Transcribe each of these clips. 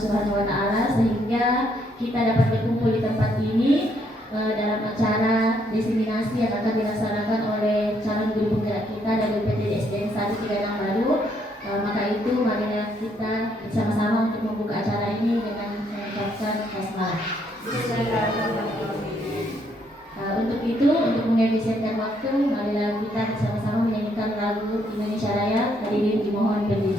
Subhanahu wa Ta'ala sehingga kita dapat berkumpul di tempat ini dalam acara diseminasi yang akan dilaksanakan oleh calon guru penggerak kita dari UPTD SDN 1 Tiganang Baru. Maka itu marilah kita bersama-sama untuk membuka acara ini dengan mengucapkan basmalah. Untuk itu, untuk mengefisienkan waktu, marilah kita bersama-sama menyanyikan lagu Indonesia Raya. Hadirin dimohon berdiri.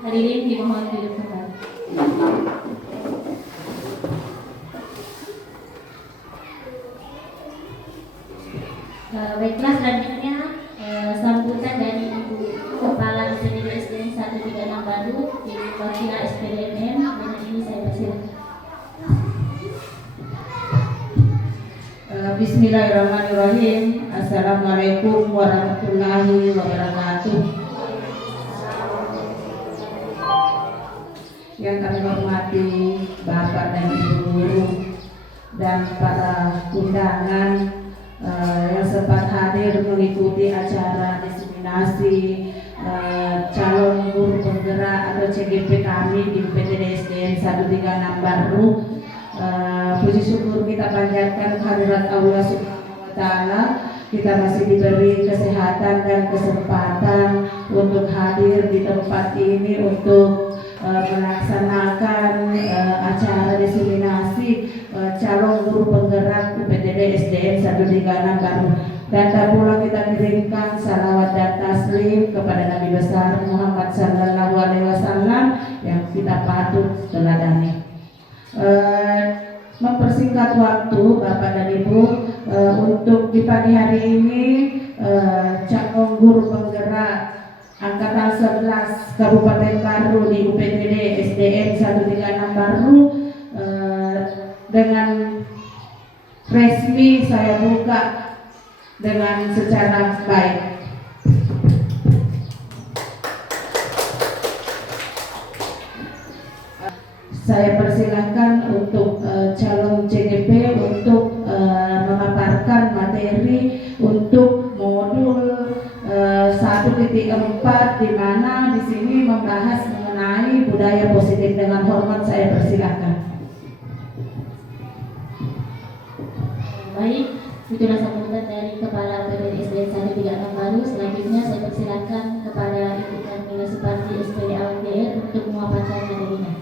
Hadirin dimohon duduk kembali. Baiklah, selanjutnya sambutan dari Ibu Kepala UPTD SDN 1 Tiganang Baru, Ibu Wakila SPDMM. Dengan ini saya persilakan. Bismillahirrahmanirrahim. Assalamualaikum warahmatullahi wabarakatuh. Yang kami hormati Bapak dan Ibu guru dan para undangan yang sempat hadir mengikuti acara diseminasi calon guru penggerak atau CGP kami di UPTD SDN 1 Tiganang Baru. Puji syukur kita panjatkan kehadirat Allah Subhanahu wa Ta'ala. Kita masih diberi kesehatan dan kesempatan untuk hadir di tempat ini untuk melaksanakan acara diseminasi calon guru penggerak UPTD SDN 1 Tiganang Baru. Dan tak pula kita kirimkan salawat dan taslim kepada Nabi besar Muhammad Sallallahu Alaihi Wasallam yang kita patut teladani. Mempersingkat waktu Bapak dan Ibu, untuk di pagi hari ini calon guru penggerak Angkatan 11 Kabupaten Baru di UPTD SDN 1 Tiganang Baru dengan resmi saya buka dengan secara baik. Saya persilahkan untuk calon CGP untuk memaparkan materi untuk modul 1.4 di mana di sini membahas mengenai budaya positif. Dengan hormat saya persilahkan. Baik, itulah sambutan dari Kepala UPTD SDN 1 Tiganang Baru. Selanjutnya saya persilahkan kepada Ibu Kamila Suparti SPD AWDR untuk memaparkan materinya.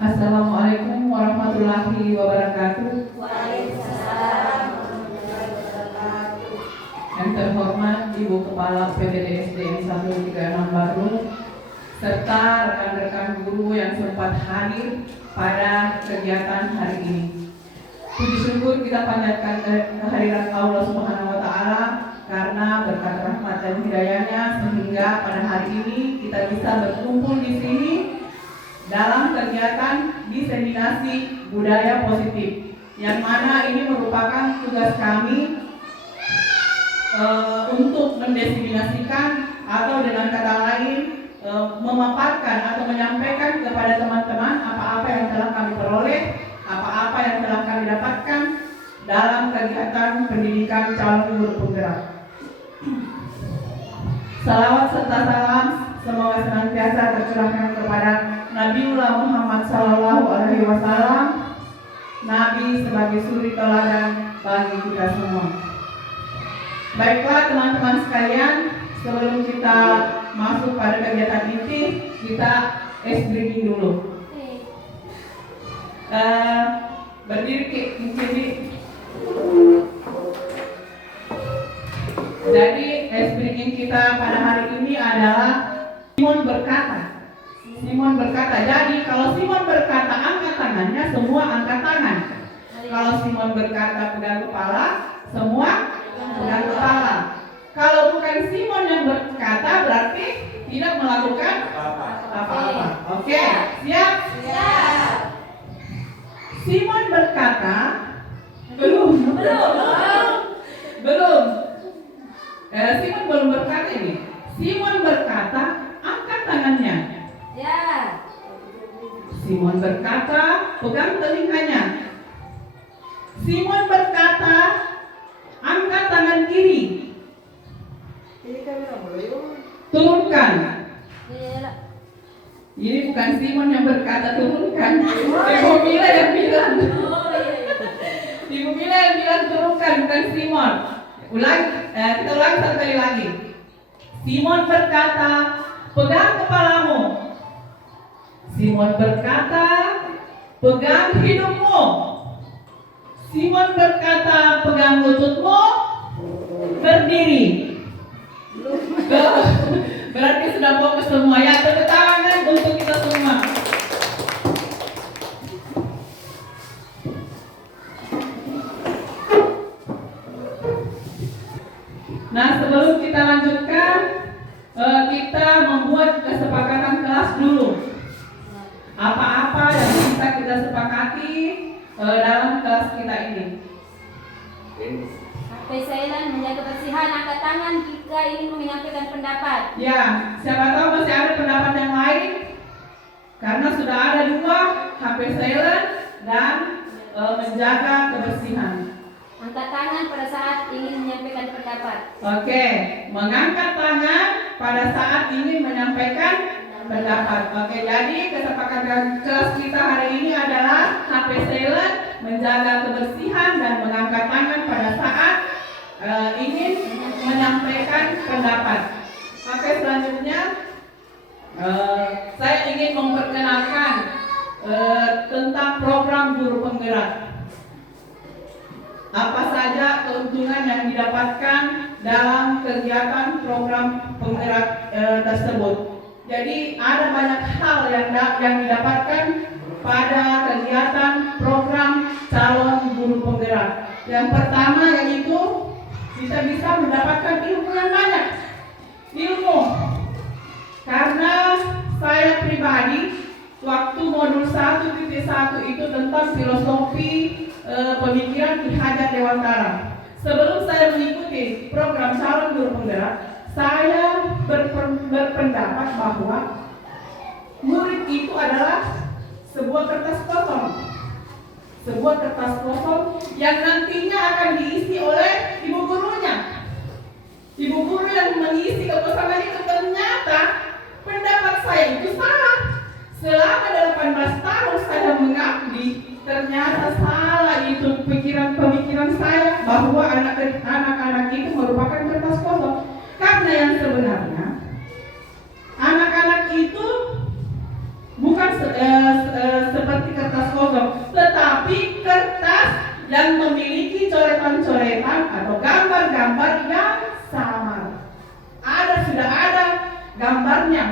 Assalamualaikum warahmatullahi wabarakatuh. Waalaikumsalam. Yang terhormat Ibu Kepala UPTD SDN 1 Tiganang Baru serta rekan-rekan guru yang sempat hadir pada kegiatan hari ini. Puji syukur kita panjatkan kehadirat Allah Subhanahu wa Ta'ala karena berkat rahmat dan hidayahnya sehingga pada hari ini kita bisa berkumpul di sini dalam kegiatan diseminasi budaya positif, yang mana ini merupakan tugas kami untuk mendiseminasikan atau dengan kata lain memaparkan atau menyampaikan kepada teman-teman apa-apa yang telah kami peroleh, apa-apa yang telah kami dapatkan dalam kegiatan pendidikan calon guru penggerak. Salawat serta salam semoga senantiasa tercurahkan kepada Nabiullah Muhammad SAW, Nabi sebagai suri teladan bagi kita semua. Baiklah teman-teman sekalian, sebelum kita masuk pada kegiatan inti, kita ice breaking dulu. Berdiri Ki. Jadi ice breaking kita pada hari ini adalah Simon berkata. Simon berkata. Jadi kalau Simon berkata angkat tangannya, semua angkat tangan. Kalau Simon berkata pegang kepala, semua pegang kepala. Kalau bukan Simon yang berkata berarti tidak melakukan apa-apa. Oke, siap? Siap. Simon berkata, belum. Simon belum berkata ini. Simon berkata, angkat tangannya. Ya. Simon berkata, pegang telinganya. Simon berkata, angkat tangan kiri. Turunkan. Ya. Ini bukan Simon yang berkata turunkan. Ibu Mila yang bilang. Ibu Mila yang bilang turunkan, bukan Simon. Kita ulangi satu kali lagi. Simon berkata, pegang kepalamu. Simon berkata, pegang hidungmu. Simon berkata, pegang lututmu. Berdiri. Berarti sudah fokus semua ya. Tepuk tangan untuk kita semua. Nah, sebelum kita lanjutkan, kita membuat kesepakatan kelas dulu. Apa-apa yang bisa kita sepakati dalam kelas kita ini. Pesanan menjaga kebersihan, angkat tangan jika ingin menyampaikan pendapat. Ya, siapa tahu masih ada pendapat yang lain. Karena sudah ada dua, HP silent dan menjaga kebersihan. Angkat tangan pada saat ingin menyampaikan pendapat. Oke, mengangkat tangan pada saat ingin menyampaikan pendapat. Oke, jadi kesepakatan kelas kita hari ini adalah HP silent, menjaga kebersihan dan mengangkat tangan pada saat ingin menyampaikan pendapat. Oke, selanjutnya saya ingin memperkenalkan tentang program guru penggerak. Apa saja keuntungan yang didapatkan dalam kegiatan program penggerak tersebut. Jadi ada banyak hal yang didapatkan pada kegiatan program calon guru penggerak. Yang pertama yaitu kita bisa mendapatkan ilmu yang banyak. Ilmu. Karena saya pribadi waktu modul 1.1 itu tentang filosofi pemikiran Ki Hajar Dewantara. Sebelum saya mengikuti program calon guru penggerak, saya berpendapat bahwa murid itu adalah sebuah kertas kosong. Sebuah kertas kosong yang nantinya akan diisi oleh ibu gurunya. Ibu guru yang mengisi kekosongan itu, ternyata pendapat saya itu salah. Selama 18 tahun saya mengabdi, ternyata salah itu pemikiran saya bahwa anak-anak itu merupakan kertas kosong. Karena yang sebenarnya anak-anak itu bukan seperti kertas kosong, tetapi kertas yang memiliki coretan-coretan atau gambar-gambar yang sama. Sudah ada gambarnya.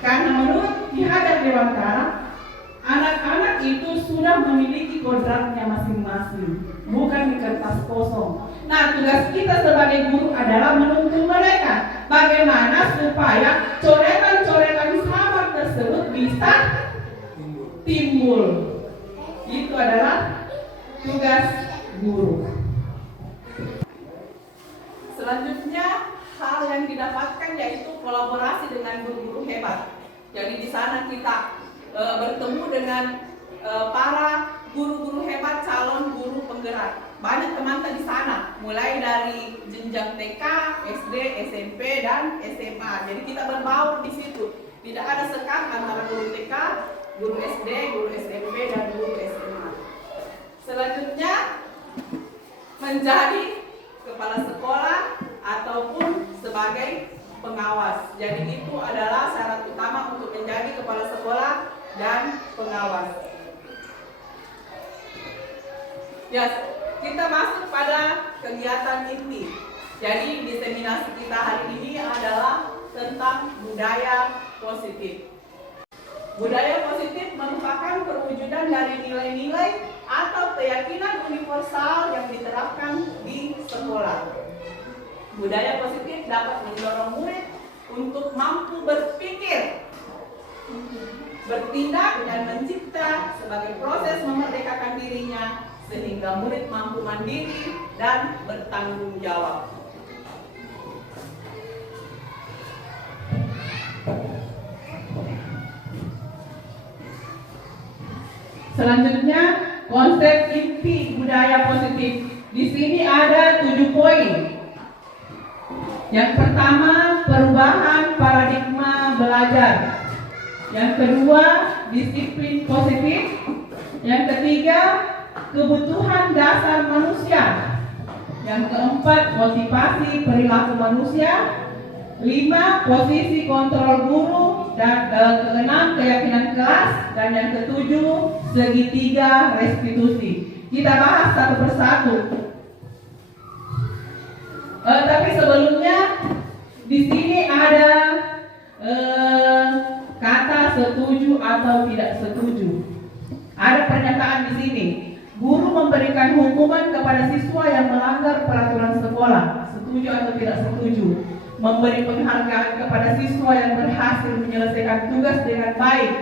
Karena menurut Ki Hajar Dewantara, anak-anak itu sudah memiliki kodratnya masing-masing. bukan di kertas kosong. Nah, tugas kita sebagai guru adalah menuntun mereka bagaimana supaya coretan-coretan sahabat tersebut bisa timbul. Itu adalah tugas guru. Selanjutnya, hal yang didapatkan yaitu kolaborasi dengan guru-guru hebat. Jadi di sana kita bertemu dengan para guru-guru hebat, calon guru penggerak. Banyak teman-teman di sana, mulai dari jenjang TK, SD, SMP, dan SMA. Jadi kita berbaur di situ. Tidak ada sekat antara guru TK, guru SD, guru SMP, dan guru SMA. Selanjutnya, menjadi kepala sekolah ataupun sebagai pengawas. Jadi itu adalah syarat utama untuk menjadi kepala sekolah dan pengawas. Ya, kita masuk pada kegiatan inti. Jadi diseminasi kita hari ini adalah tentang budaya positif. Budaya positif merupakan perwujudan dari nilai-nilai atau keyakinan universal yang diterapkan di sekolah. Budaya positif dapat mendorong murid untuk mampu berpikir, bertindak, dan mencipta sebagai proses memerdekakan dirinya sehingga murid mampu mandiri dan bertanggung jawab. Selanjutnya, konsep inti budaya positif. Di sini ada 7 poin. Yang pertama, perubahan paradigma belajar. Yang kedua, disiplin positif. Yang ketiga, kebutuhan dasar manusia. Yang keempat, motivasi perilaku manusia. 5, posisi kontrol guru. Dan keenam, keyakinan kelas. Dan yang ketujuh, segitiga restitusi. Kita bahas satu persatu. Tapi sebelumnya, di sini ada kata setuju atau tidak setuju. Ada pernyataan di sini. Guru memberikan hukuman kepada siswa yang melanggar peraturan sekolah. Setuju atau tidak setuju? Memberi penghargaan kepada siswa yang berhasil menyelesaikan tugas dengan baik.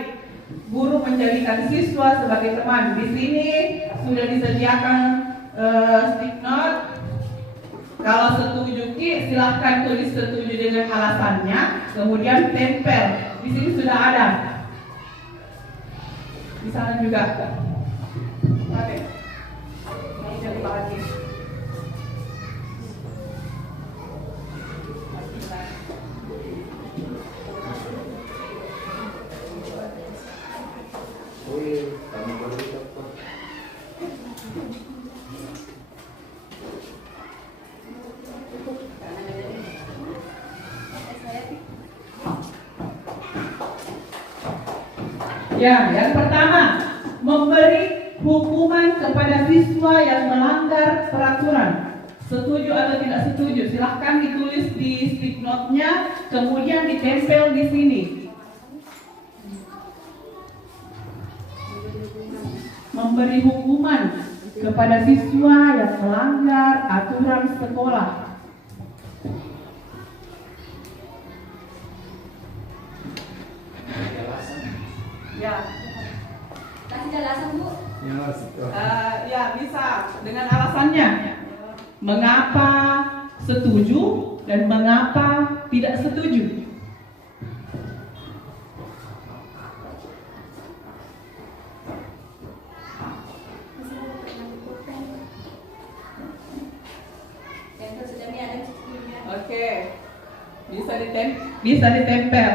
Guru menjadikan siswa sebagai teman. Di sini sudah disediakan stick note. Kalau setuju, silahkan tulis setuju dengan alasannya, kemudian tempel. Di sini sudah ada. Di sana juga. Oke. Ini jadi bahan. Ya, yang pertama, memberi hukuman kepada siswa yang melanggar peraturan. Setuju atau tidak setuju? Silahkan ditulis di stick note-nya, kemudian ditempel di sini. Memberi hukuman kepada siswa yang melanggar aturan sekolah. Ya. Kasih alasan, Bu. Ya, bisa dengan alasannya. Mengapa setuju dan mengapa tidak setuju? Oke. Bisa ditempel.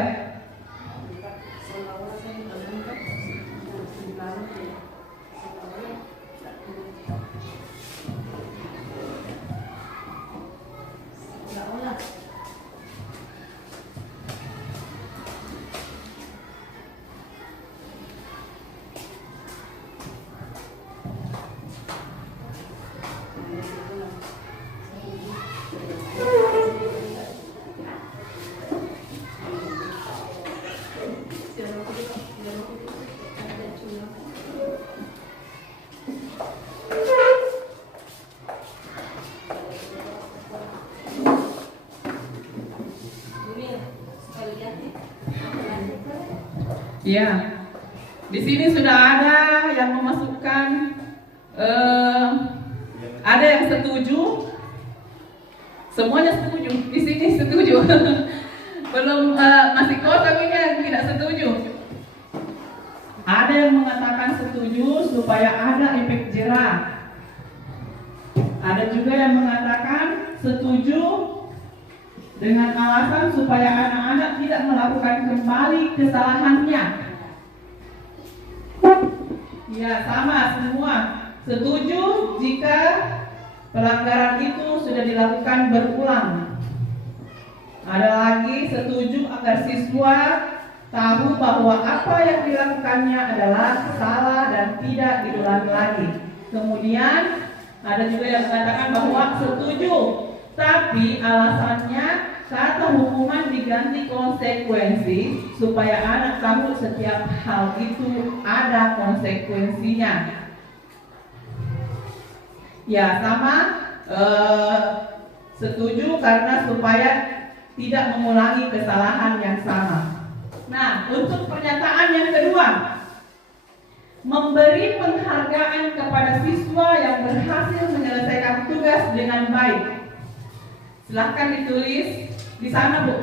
Ya, di sini sudah ada yang memasukkan, ada yang setuju, semuanya setuju. Di sini setuju, belum masih kosong ini yang tidak setuju. Ada yang mengatakan setuju supaya ada efek jerah. Ada juga yang mengatakan setuju dengan alasan supaya anak-anak tidak melakukan kembali kesalahannya. Ya, sama semua. Setuju jika pelanggaran itu sudah dilakukan berulang. Ada lagi setuju agar siswa tahu bahwa apa yang dilakukannya adalah salah dan tidak diulangi lagi. Kemudian ada juga yang mengatakan bahwa setuju, tapi alasannya kata hukuman diganti konsekuensi supaya anak tahu setiap hal itu ada konsekuensinya. Ya, sama setuju karena supaya tidak mengulangi kesalahan yang sama. Nah, untuk pernyataan yang kedua, memberi penghargaan kepada siswa yang berhasil menyelesaikan tugas dengan baik. Silahkan ditulis di sana, Bu.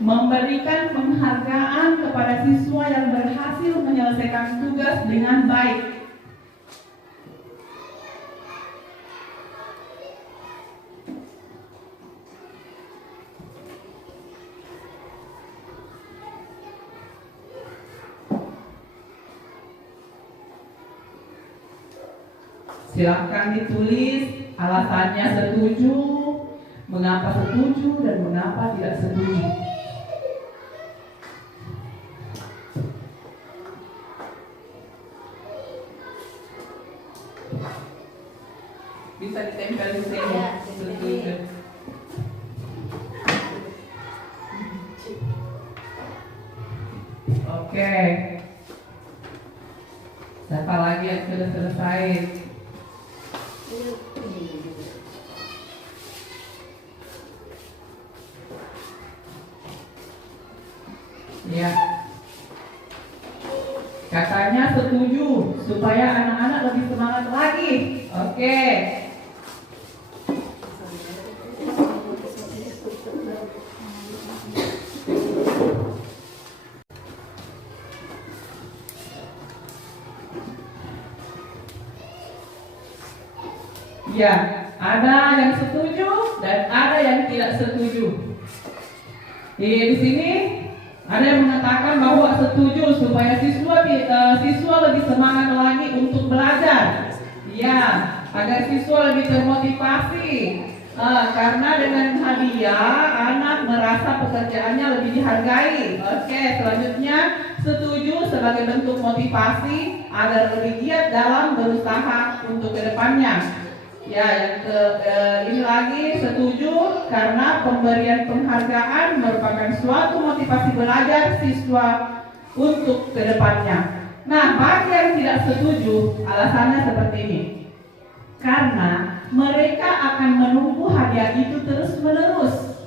Memberikan penghargaan kepada siswa yang berhasil menyelesaikan tugas dengan baik. Silahkan ditulis alasannya setuju, mengapa setuju, dan mengapa tidak setuju. Bisa ditempel di sini. Ya, Setuju. Oke. Siapa lagi yang sudah selesai? Ya. Katanya setuju supaya anak-anak lebih semangat lagi. Oke. Ya, ada yang setuju dan ada yang tidak setuju. Di sini ada yang mengatakan bahwa setuju supaya siswa lebih semangat lagi untuk belajar. Ya, agar siswa lebih termotivasi. Karena dengan hadiah anak merasa pekerjaannya lebih dihargai. Oke, selanjutnya setuju sebagai bentuk motivasi agar lebih giat dalam berusaha untuk kedepannya. Ya, ini lagi setuju karena pemberian penghargaan merupakan suatu motivasi belajar siswa untuk kedepannya. Nah, bagi yang tidak setuju, alasannya seperti ini. Karena mereka akan menunggu hadiah itu terus-menerus.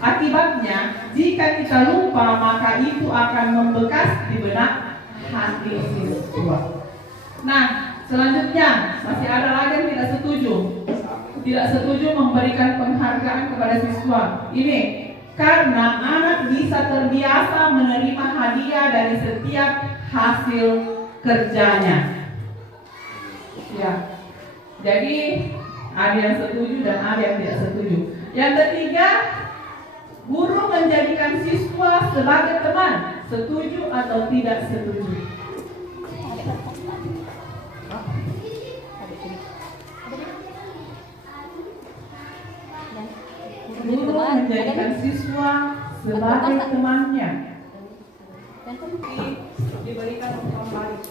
Akibatnya, jika kita lupa, maka itu akan membekas di benak hati siswa. Nah, selanjutnya, masih ada lagi yang tidak setuju. Tidak setuju memberikan penghargaan kepada siswa. Ini, karena anak bisa terbiasa menerima hadiah dari setiap hasil kerjanya. Ya, jadi ada yang setuju dan ada yang tidak setuju. Yang ketiga, guru menjadikan siswa sebagai teman. Setuju atau tidak setuju? Guru menjadikan siswa sebagai temannya. Diberikan umpan balik.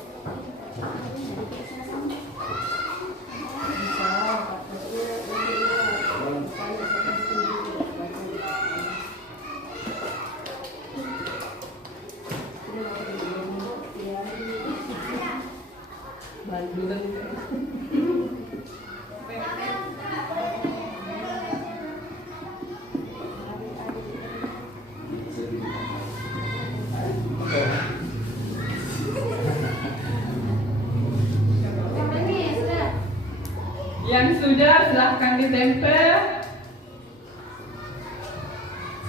Yang sudah silahkan ditempel.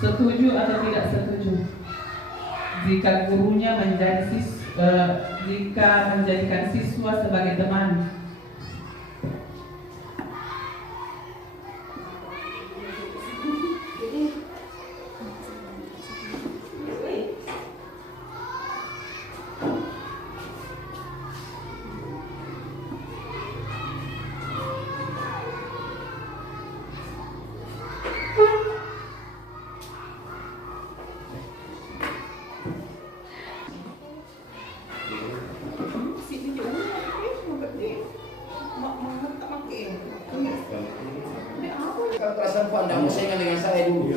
Setuju atau tidak setuju? Jika gurunya jika menjadikan siswa sebagai teman. Kalau perasaan pandang saingan dengan saya dulu.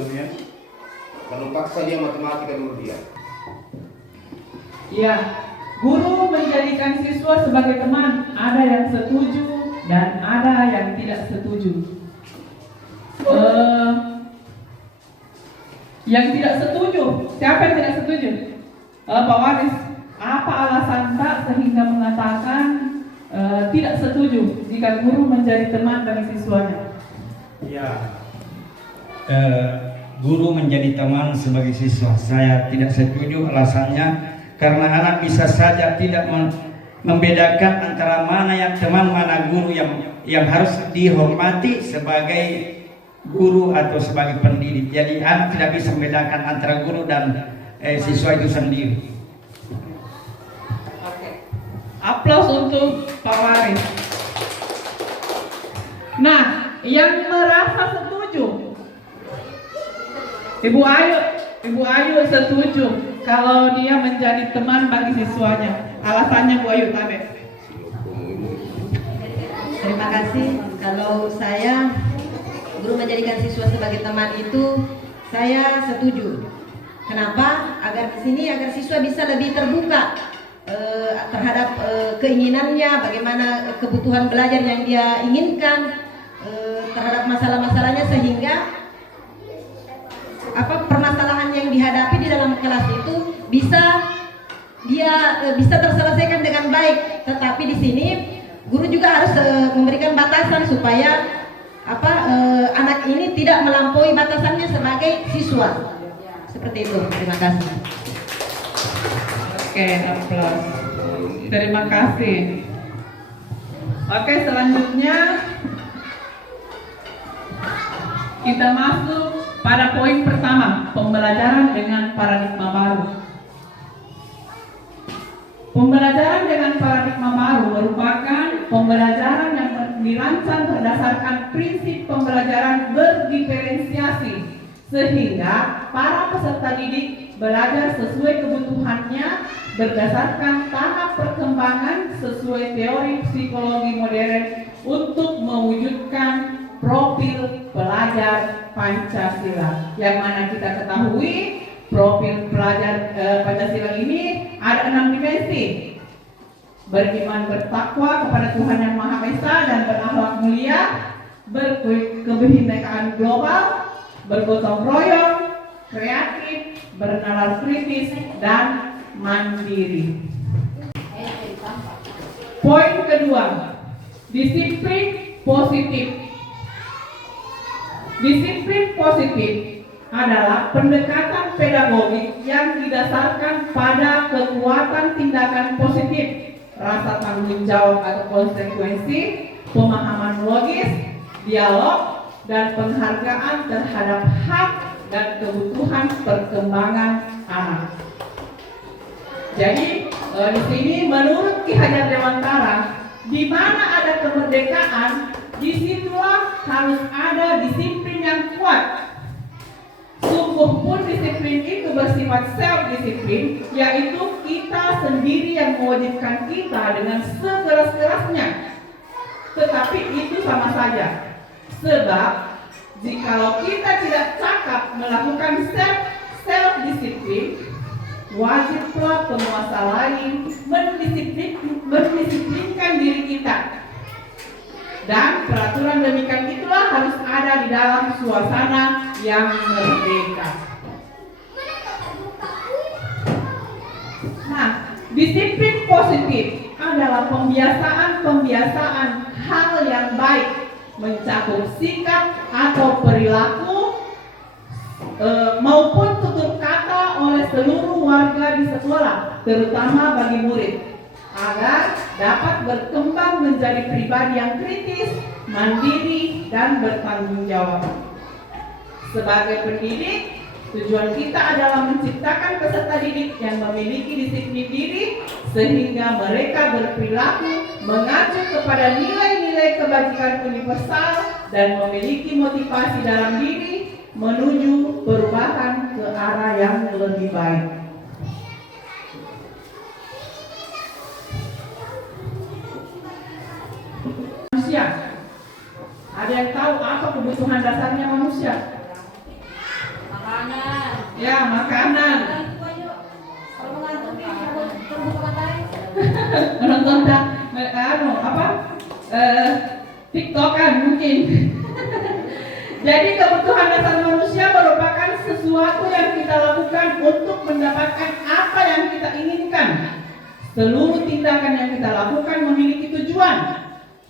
Kalau paksa dia matematika dulu dia. Ya, guru menjadikan siswa sebagai teman. Ada yang setuju dan ada yang tidak setuju. Yang tidak setuju, siapa yang tidak setuju? Pak Waris, apa alasan Pak sehingga mengatakan tidak setuju jika guru menjadi teman bagi siswanya? Ya, guru menjadi teman sebagai siswa. Saya tidak setuju, alasannya karena anak bisa saja tidak membedakan antara mana yang teman, mana guru yang harus dihormati sebagai guru atau sebagai pendidik. Jadi anak tidak bisa membedakan antara guru dan siswa itu sendiri. Oke. Aplaus untuk Pak Waris. Nah, yang merasa setuju, Ibu Ayu setuju kalau dia menjadi teman bagi siswanya. Alasannya Bu Ayu, tabe. Terima kasih. Kalau saya guru menjadikan siswa sebagai teman itu saya setuju. Kenapa? Agar siswa bisa lebih terbuka terhadap keinginannya, bagaimana kebutuhan belajar yang dia inginkan, terhadap masalah-masalahnya, sehingga permasalahan yang dihadapi di dalam kelas itu bisa terselesaikan dengan baik. Tetapi di sini guru juga harus memberikan batasan supaya anak ini tidak melampaui batasannya sebagai siswa. Seperti itu. Terima kasih. Oke, aplaus. Terima kasih. Oke, selanjutnya kita masuk pada poin pertama, pembelajaran dengan paradigma baru. Pembelajaran dengan paradigma baru merupakan pembelajaran yang dirancang berdasarkan prinsip pembelajaran berdiferensiasi, sehingga para peserta didik belajar sesuai kebutuhannya berdasarkan tahap perkembangan sesuai teori psikologi modern untuk mewujudkan profil pelajar Pancasila. Yang mana kita ketahui profil pelajar Pancasila ini ada 6 dimensi: beriman bertakwa kepada Tuhan Yang Maha Esa dan berakhlak mulia, berkebinekaan global, bergotong royong, kreatif, bernalar kritis, dan mandiri. Poin kedua, disiplin positif. Disiplin positif adalah pendekatan pedagogik yang didasarkan pada kekuatan tindakan positif, rasa tanggung jawab atau konsekuensi, pemahaman logis, dialog, dan penghargaan terhadap hak dan kebutuhan perkembangan anak. Jadi di sini menurut Ki Hajar Dewantara, di mana ada kemerdekaan, disitulah harus ada disiplin yang kuat. Sungguh pun disiplin itu bersifat self-disiplin, yaitu kita sendiri yang mewajibkan kita dengan sekeras-kerasnya. Tetapi itu sama saja. Sebab jikalau kita tidak cakap melakukan self-disiplin, wajiblah penguasa lain mendisiplinkan diri kita. Dan peraturan demikian itulah harus ada di dalam suasana yang merdeka. Nah, disiplin positif adalah pembiasaan hal yang baik mencakup sikap atau perilaku maupun tutur kata oleh seluruh warga di sekolah, terutama bagi murid, agar dapat berkembang menjadi pribadi yang kritis, mandiri, dan bertanggung jawab. Sebagai pendidik, tujuan kita adalah menciptakan peserta didik yang memiliki disiplin diri sehingga mereka berperilaku mengacu kepada nilai-nilai kebajikan universal dan memiliki motivasi dalam diri menuju perubahan ke arah yang lebih baik. Manusia. Ada yang tahu apa kebutuhan dasarnya manusia? Makanan. Ya, makanan. Kalau mengantuk terbuka matanya. Menonton TikTokan mungkin. Jadi kebutuhan dasar manusia merupakan sesuatu yang kita lakukan untuk mendapatkan apa yang kita inginkan. Seluruh tindakan yang kita lakukan memiliki tujuan.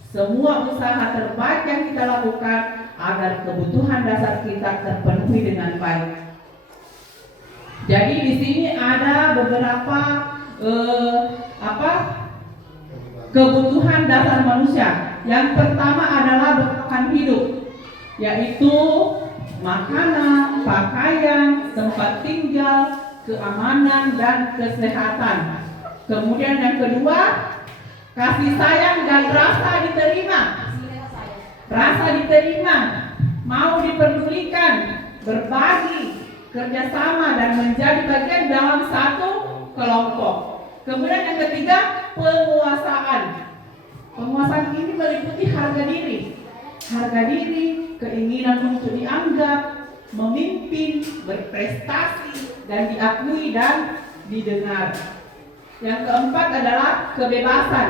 Semua usaha terbaik yang kita lakukan agar kebutuhan dasar kita terpenuhi dengan baik. Jadi di sini ada beberapa kebutuhan dasar manusia. Yang pertama adalah bertahan hidup, yaitu makanan, pakaian, tempat tinggal, keamanan, dan kesehatan. Kemudian yang kedua, kasih sayang dan rasa diterima. Rasa diterima, mau diperdulikan, berbagi, kerjasama, dan menjadi bagian dalam satu kelompok. Kemudian yang ketiga, penguasaan. Penguasaan ini meliputi harga diri. Harga diri, keinginan untuk dianggap, memimpin, berprestasi, dan diakui dan didengar. Yang keempat adalah kebebasan.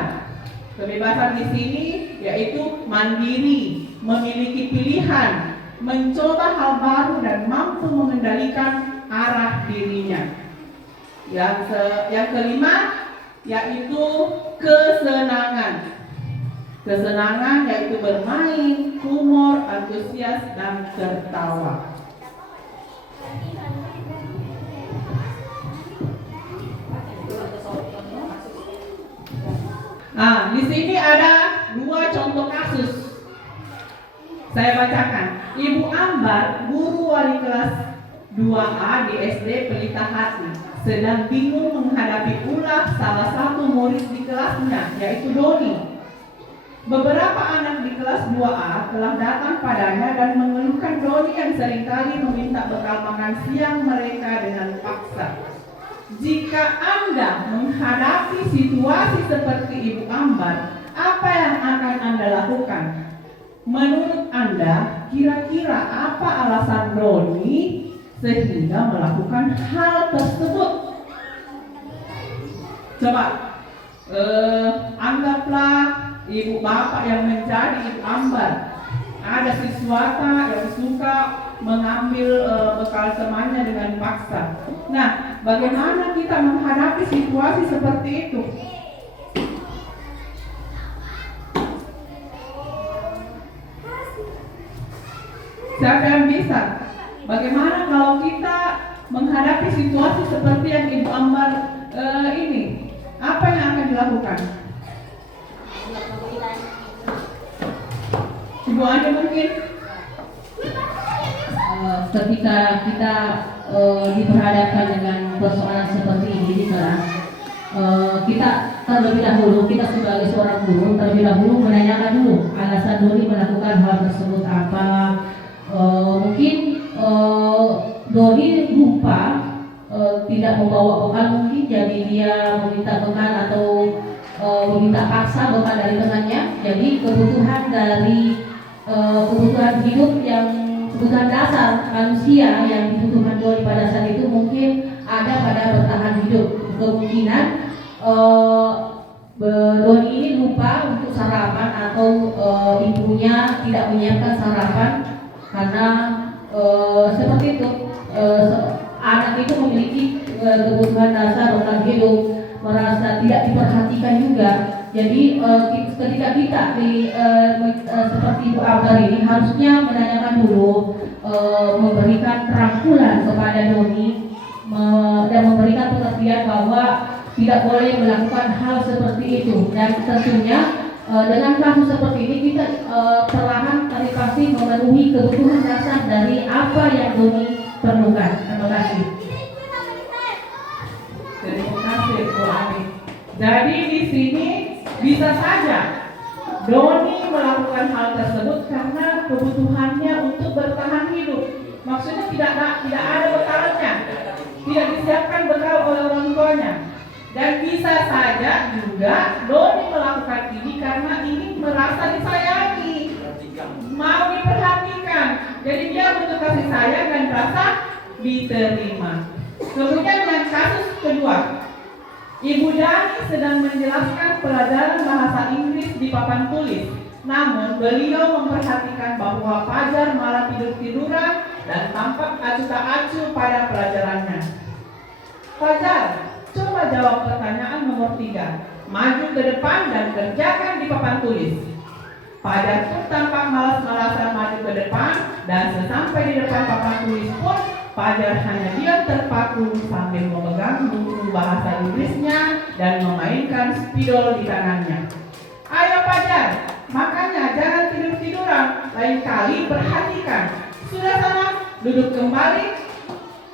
Kebebasan di sini yaitu mandiri, memiliki pilihan, mencoba hal baru dan mampu mengendalikan arah dirinya. Yang kelima yaitu kesenangan. Kesenangan yaitu bermain, humor, antusias, dan tertawa. Nah, di sini ada dua contoh kasus. Saya bacakan. Ibu Ambar, guru wali kelas 2A di SD Pelita Hati, sedang bingung menghadapi ulah salah satu murid di kelasnya, yaitu Doni. Beberapa anak di kelas 2A telah datang padanya dan mengeluhkan Doni yang seringkali meminta bekal makan siang mereka dengan paksa. Jika Anda menghadapi situasi seperti Ibu Ambar, apa yang akan Anda lakukan? Menurut Anda, kira-kira apa alasan Doni sehingga melakukan hal tersebut? Coba anggaplah ibu bapak yang menjadi Ibu Ambar. Ada siswata yang suka mengambil bekal temannya dengan paksa. Nah, bagaimana kita menghadapi situasi seperti itu? Siapa yang bisa? Bagaimana kalau kita menghadapi situasi seperti yang Ibu Ambar ini? Apa yang akan dilakukan? Ibu Andi mungkin? Ketika kita diperhadapkan dengan persoalan seperti ini di kelas, kita terlebih dahulu, kita sebagai seorang guru terlebih dahulu menanyakan dulu alasan Doni melakukan hal tersebut apa. Mungkin Doni lupa tidak membawa bekal, mungkin jadi dia meminta bekal atau meminta paksa bekal dari temannya. Jadi kebutuhan hidup yang kebutuhan dasar manusia yang dibutuhkan Doni pada saat itu mungkin ada pada bertahan hidup. Kemungkinan Doni ini lupa untuk sarapan atau ibunya tidak menyiapkan sarapan karena seperti itu anak itu memiliki kebutuhan dasar bertahan hidup, merasa tidak diperhatikan juga. Jadi ketika kita seperti Ibu Abgar ini harusnya menanyakan dulu, memberikan rangkulan kepada Doni dan memberikan pengertian bahwa tidak boleh melakukan hal seperti itu. Dan tentunya dengan kasus seperti ini kita perlahan tapi pasti memenuhi kebutuhan dasar dari apa yang Doni perlukan. Terima kasih. Terima kasih Bu Ani. Jadi di sini bisa saja Doni melakukan hal tersebut karena kebutuhannya untuk bertahan hidup. Maksudnya tidak ada bekalnya, tidak disiapkan bekal oleh orang tuanya. Dan bisa saja juga Doni melakukan ini karena ingin merasa disayangi, mau diperhatikan. Jadi dia butuh kasih sayang dan rasa diterima. Kemudian yang kasus kedua, Ibu Dani sedang menjelaskan pelajaran bahasa Inggris di papan tulis. Namun beliau memperhatikan bahwa Fajar malah tidur-tiduran dan tampak acuh tak acuh pada pelajarannya. Fajar, coba jawab pertanyaan nomor 3. Maju ke depan dan kerjakan di papan tulis. Fajar pun tampak malas-malasan maju ke depan dan sesampai di depan papan tulis pun Fajar hanya diam terpaku sambil memegang buku bahasa Inggrisnya dan memainkan spidol di tangannya. Ayo Fajar, makanya jangan tidur-tiduran, lain kali perhatikan. Sudah sana, duduk kembali.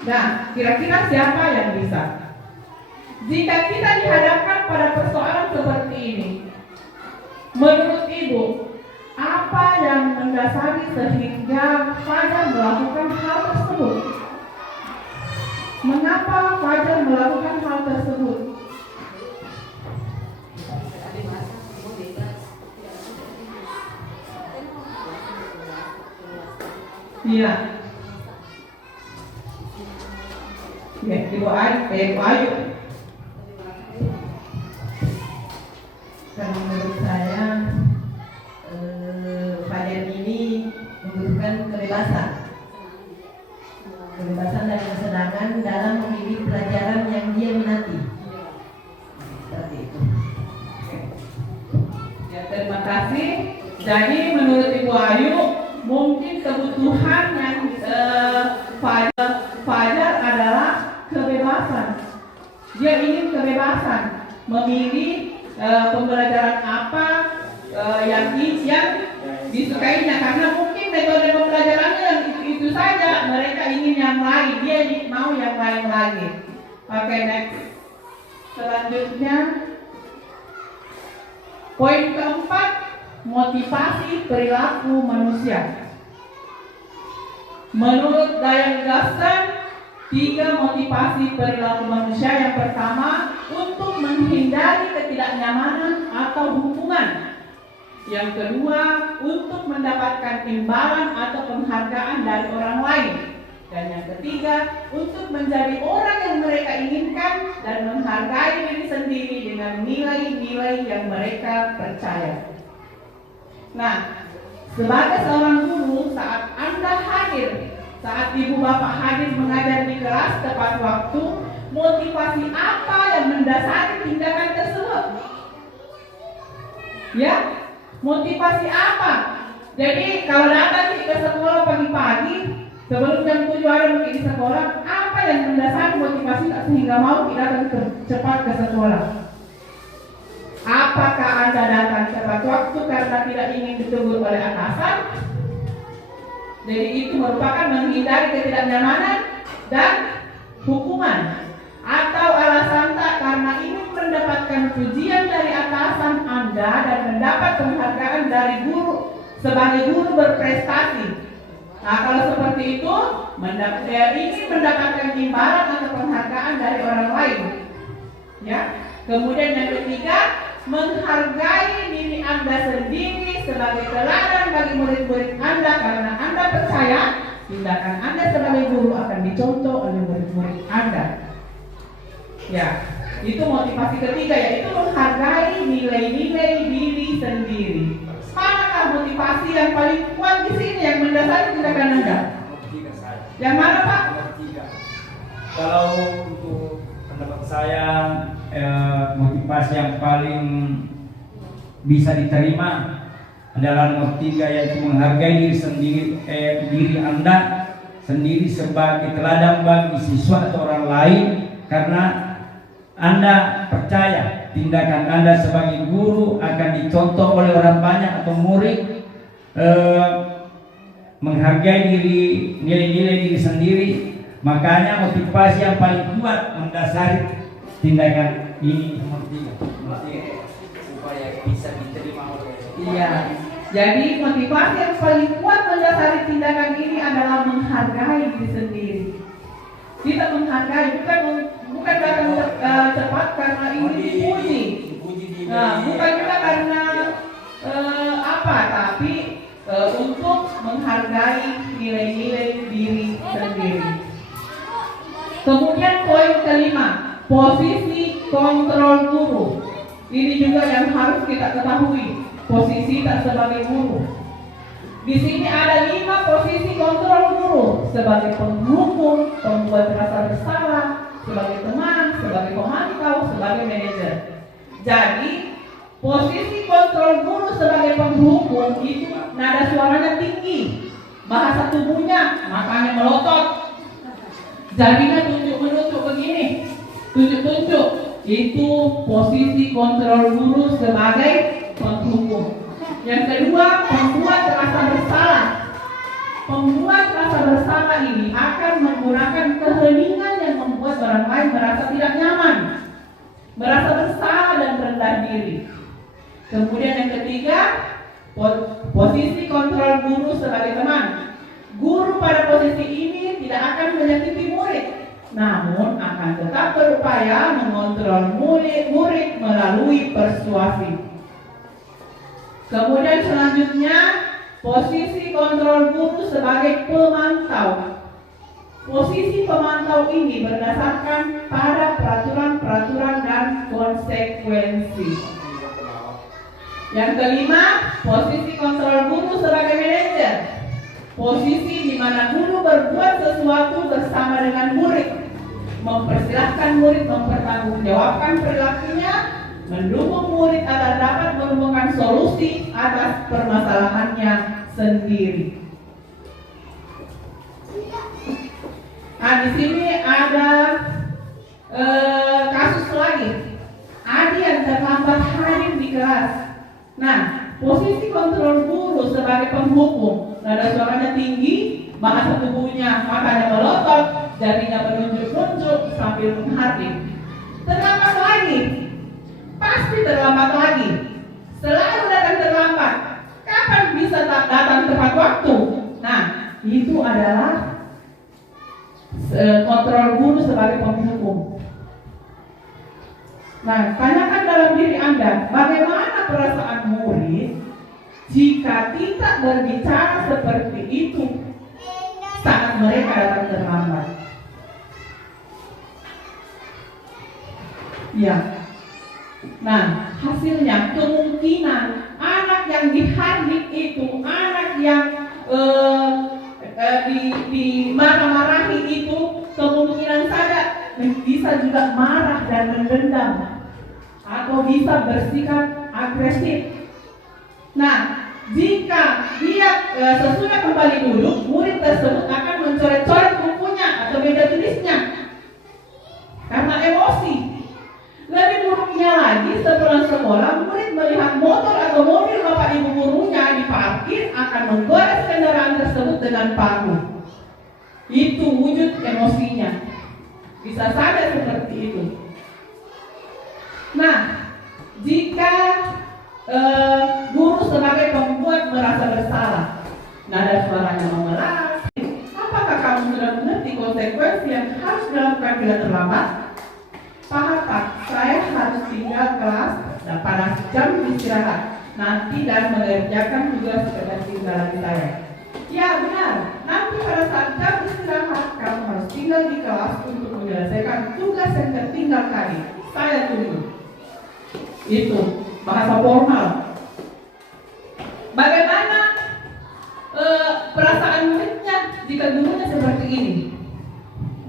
Nah, kira-kira siapa yang bisa? Jika kita dihadapkan pada persoalan seperti ini, menurut Ibu, apa yang mendasari sehingga Fajar melakukan hal tersebut? Mengapa Fajar melakukan hal tersebut? Iya. Ya, Ibu Ayu. Karena menurut saya Fajar ini membutuhkan kebebasan dan kesenangan dalam memilih pelajaran yang dia minati. Seperti itu. Ya, terima kasih. Jadi menurut Ibu Ayu, mungkin kebutuhan yang Fajar adalah kebebasan. Dia ingin kebebasan memilih pembelajaran apa yang disukainya, karena mungkin metode pembelajarannya yang itu saja, mereka ingin yang lain, dia mau yang lain lagi. Oke, next. Selanjutnya poin keempat, motivasi perilaku manusia. Menurut Diane Gaston, 3 motivasi perilaku manusia. Yang pertama, untuk menghindari ketidaknyamanan atau hubungan. Yang kedua, untuk mendapatkan imbalan atau penghargaan dari orang lain. Dan yang ketiga, untuk menjadi orang yang mereka inginkan dan menghargai diri sendiri dengan nilai-nilai yang mereka percaya. Nah, sebagai seorang guru, saat Anda hadir, saat Ibu Bapak hadir mengajar di kelas tepat waktu, motivasi apa yang mendasari tindakan tersebut? Ya, motivasi apa? Jadi kalau datang ke sekolah pagi-pagi, sebelum jam 7 ada mungkin di sekolah, apa yang mendasari motivasi sehingga mau kita datang cepat ke sekolah? Apakah Anda datang tepat waktu karena tidak ingin ditegur oleh atasan? Jadi itu merupakan menghindari ketidaknyamanan dan hukuman. Atau alasan tak karena ingin mendapatkan pujian dari atasan Anda dan mendapat penghargaan dari guru sebagai guru berprestasi. Nah, kalau seperti itu, ingin mendapatkan imbalan atau penghargaan dari orang lain. Ya. Kemudian yang ketiga, menghargai diri Anda sendiri sebagai teladan bagi murid-murid Anda karena Anda percaya tindakan Anda sebagai guru akan dicontoh oleh murid-murid Anda. Ya, itu motivasi ketiga, yaitu menghargai nilai-nilai diri sendiri. Manakah motivasi yang paling kuat di sini yang mendasari tindakan Anda? Yang mana, Pak? Kalau untuk pendapat saya, motivasi yang paling bisa diterima adalah nomor 3, yaitu menghargai diri Anda sendiri sebagai teladan bagi siswa atau orang lain, karena Anda percaya tindakan Anda sebagai guru akan dicontoh oleh orang banyak atau murid. Menghargai nilai-nilai diri sendiri, makanya motivasi yang paling kuat mendasari tindakan ini nomor 3 supaya bisa diterima oleh. Iya. Jadi motivasi yang paling kuat mendasari tindakan ini adalah menghargai diri sendiri. Kita menghargai, bukan datang cepat karena ingin dipuji. Nah, bukan juga karena tapi untuk menghargai nilai-nilai diri sendiri. Kemudian poin kelima, posisi kontrol guru. Ini juga yang harus kita ketahui, posisi tak sebagai guru. Di sini ada 5 posisi kontrol guru: sebagai penghukum, pembuat rasa bersalah, sebagai teman, sebagai pemantau, sebagai manajer. Jadi posisi kontrol guru sebagai penghukum itu nada suaranya tinggi, bahasa tubuhnya makanya melotot, jadinya tunjuk-menunjuk begini, tunjuk-tunjuk. Itu posisi kontrol guru sebagai penghukum. Yang kedua, pembuat rasa bersalah. Pembuat rasa bersalah ini akan menggunakan keheningan yang membuat orang lain merasa tidak nyaman, merasa bersalah dan rendah diri. Kemudian yang ketiga, posisi kontrol guru sebagai teman. Guru pada posisi ini tidak akan menyakiti murid, namun akan tetap berupaya mengontrol murid melalui persuasi. Kemudian selanjutnya, posisi kontrol guru sebagai pemantau. Posisi pemantau ini berdasarkan pada peraturan-peraturan dan konsekuensi. Yang kelima, posisi kontrol guru sebagai manajer. Posisi di mana guru berbuat sesuatu bersama dengan murid, mempersilahkan murid mempertanggungjawabkan perilakunya, mendukung murid agar dapat menemukan solusi atas permasalahannya sendiri. Nah, di sini ada kasus lagi. Ada yang terlambat hadir di kelas. Nah, posisi kontrol guru sebagai penghukum, nada suaranya tinggi, bahasa tubuhnya matanya melotot, jarinya menunjuk-nunjuk sambil menghardik. Terlambat lagi, pasti terlambat lagi, selalu datang terlambat. Kapan bisa datang tepat waktu? Nah, itu adalah kontrol guru sebagai penghukum. Nah, tanyakan dalam diri Anda, bagaimana perasaan murid jika tidak berbicara seperti itu saat mereka datang terlambat? Ya. Nah, hasilnya kemungkinan anak yang dihardik itu, anak yang dimarah-marahi itu, kemungkinan saja bisa juga marah dan mendendam atau bisa bersikap agresif. Nah, jika dia sesudah kembali duduk, murid tersebut akan mencoret-coret bukunya atau meja tulisnya karena emosi. Lebih buruknya lagi, sepulang sekolah murid melihat motor atau mobil bapak ibu gurunya diparkir, akan menggores kendaraan tersebut dengan paku. Itu wujud emosinya. Bisa saja seperti itu. Nah, jika guru sebagai pembuat merasa bersalah, nada suaranya memelas, apakah kamu sudah mengerti konsekuensi yang harus dilakukan bila terlambat? Pak, saya harus tinggal kelas dan pada jam istirahat nanti dan mengerjakan tugas ketinggalan saya. Ya benar, nanti pada saat jam istirahat kamu harus tinggal di kelas untuk menyelesaikan tugas yang tertinggal tadi. Saya tunggu. Itu bahasa formal. Bagaimana perasaan muridnya jika gurunya seperti ini?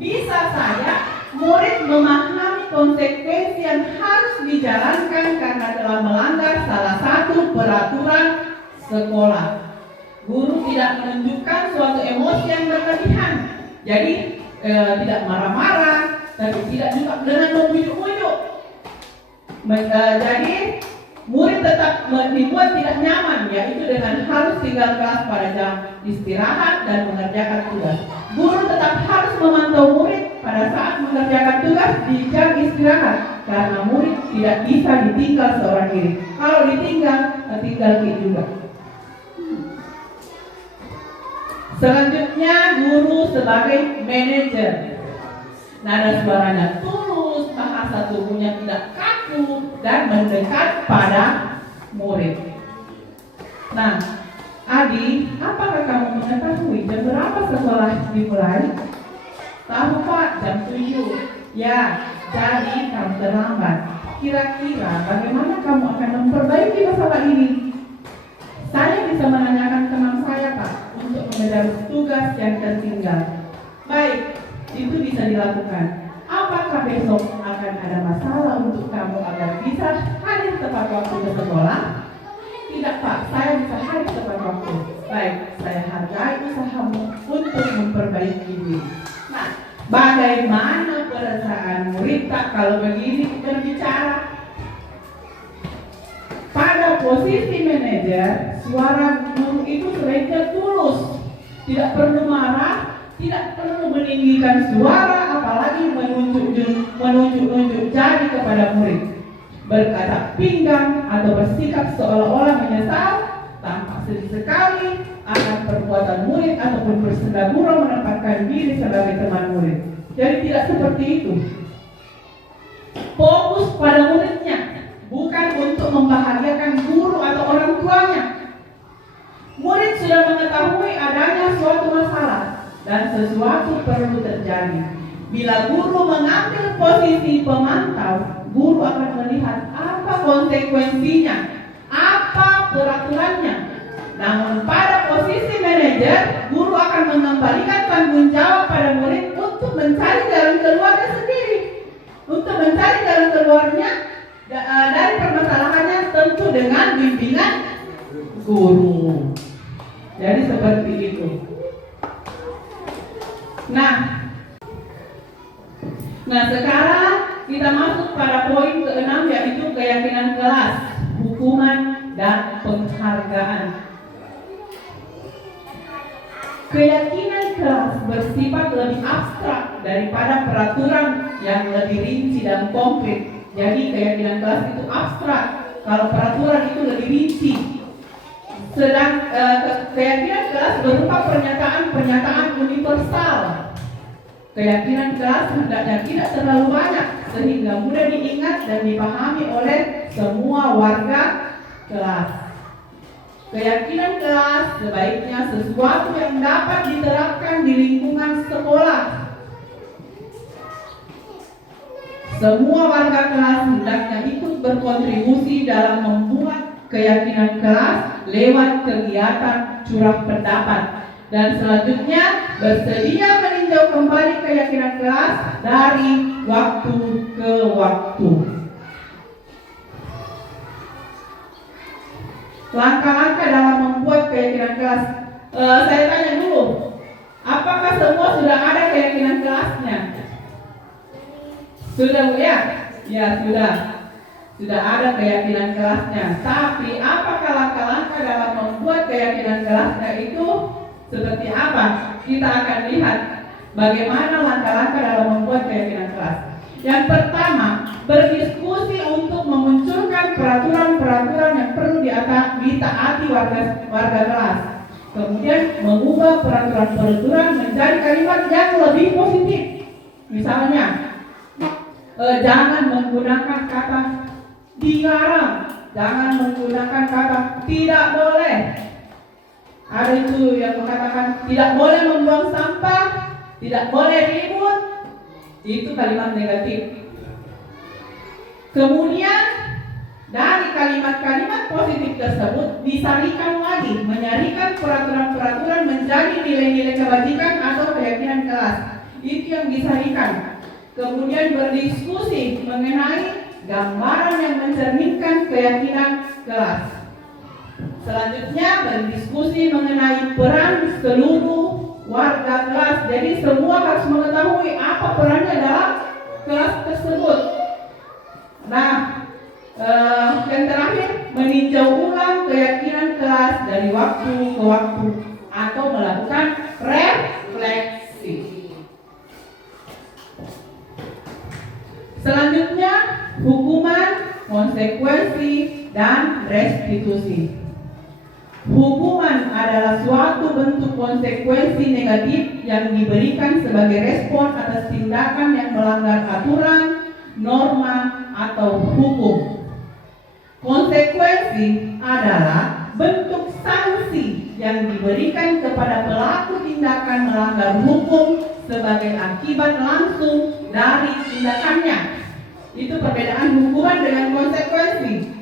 Bisa saja murid memahami konsekuensi yang harus dijalankan karena telah melanggar salah satu peraturan sekolah. Guru tidak menunjukkan suatu emosi yang berlebihan. Jadi tidak marah-marah, tapi tidak juga dengan membujuk-bujuk. Jadi murid tetap dibuat tidak nyaman, yaitu dengan harus tinggal kelas pada jam istirahat dan mengerjakan tugas. Guru tetap harus memantau murid pada saat mengerjakan tugas di jam istirahat, karena murid tidak bisa ditinggal seorang diri. Kalau ditinggal, tinggal juga. Selanjutnya, guru sebagai manajer. Nada suaranya tulus, bahasa tubuhnya tidak kaku, dan mendekat pada murid. Nah, Adi, apakah kamu mengetahui jam berapa sekolah dimulai? Tahu Pak, jam 7. Ya, jadi kamu terlambat. Kira-kira bagaimana kamu akan memperbaiki masalah ini? Saya bisa menanyakan teman saya Pak, untuk mengejar tugas yang tertinggal. Baik, itu bisa dilakukan. Apakah besok akan ada masalah untuk kamu agar bisa hadir tepat waktu ke sekolah? Tidak Pak, saya bisa hadir tepat waktu. Baik, saya hargai usahamu untuk memperbaiki diri. Nah, bagaimana perasaan murid tak kalau begini berbicara? Pada posisi manajer, suara guru itu sebaiknya tulus, tidak perlu marah, tidak perlu meninggikan suara, apalagi menunjuk jari kepada murid, berkata pinggang atau bersikap seolah-olah menyesal, tampak sedih sekali akan perbuatan murid ataupun bersenda gurau menempatkan diri sebagai teman murid. Jadi tidak seperti itu. Fokus pada muridnya, bukan untuk membahagiakan guru atau orang tuanya. Murid sudah mengetahui adanya suatu masalah dan sesuatu perlu terjadi. Bila guru mengambil posisi pemantau, guru akan melihat apa konsekuensinya, apa peraturannya. Namun pada posisi manajer, guru akan mengembalikan tanggung jawab pada murid untuk mencari jalan keluarnya sendiri, untuk mencari jalan keluarnya dari permasalahannya, tentu dengan bimbingan guru. Jadi seperti itu. Nah sekarang kita masuk pada poin ke-6, yaitu keyakinan kelas, hukuman dan penghargaan. Keyakinan kelas bersifat lebih abstrak daripada peraturan yang lebih rinci dan konkret. Jadi keyakinan kelas itu abstrak, kalau peraturan itu lebih rinci. Sedang keyakinan kelas berupa pernyataan universal. Keyakinan kelas hendaknya tidak terlalu banyak sehingga mudah diingat dan dipahami oleh semua warga kelas. Keyakinan kelas sebaiknya sesuatu yang dapat diterapkan di lingkungan sekolah. Semua warga kelas hendaknya ikut berkontribusi dalam membuat keyakinan kelas lewat kegiatan curah pendapat. Dan selanjutnya bersedia meninjau kembali keyakinan kelas dari waktu ke waktu. Langkah-langkah dalam membuat keyakinan kelas. Saya tanya dulu, apakah semua sudah ada keyakinan kelasnya? Sudah Bu ya? Ya sudah. Sudah ada keyakinan kelasnya. Tapi apakah langkah-langkah dalam membuat keyakinan kelasnya itu seperti apa? Kita akan lihat bagaimana langkah-langkah dalam membuat keyakinan kelas. Yang pertama, berdiskusi untuk memunculkan peraturan-peraturan yang perlu ditaati warga kelas. Kemudian mengubah peraturan-peraturan menjadi kalimat yang lebih positif. Misalnya, jangan menggunakan kata dilarang, jangan menggunakan kata tidak boleh. Ada itu yang mengatakan tidak boleh membuang sampah, tidak boleh ribut. Itu kalimat negatif. Kemudian dari kalimat-kalimat positif tersebut disarikan lagi, menyarikan peraturan-peraturan menjadi nilai-nilai kebajikan atau keyakinan kelas. Itu yang disarikan. Kemudian berdiskusi mengenai gambaran yang mencerminkan keyakinan kelas. Selanjutnya berdiskusi mengenai peran seluruh warga kelas. Jadi semua harus mengetahui apa perannya dalam kelas tersebut. Nah, yang terakhir meninjau ulang keyakinan kelas dari waktu ke waktu atau melakukan refleksi. Selanjutnya hukuman, konsekuensi, dan restitusi. Hukuman adalah suatu bentuk konsekuensi negatif yang diberikan sebagai respon atas tindakan yang melanggar aturan, norma, atau hukum. Konsekuensi adalah bentuk sanksi yang diberikan kepada pelaku tindakan melanggar hukum sebagai akibat langsung dari tindakannya. Itu perbedaan hukuman dengan konsekuensi.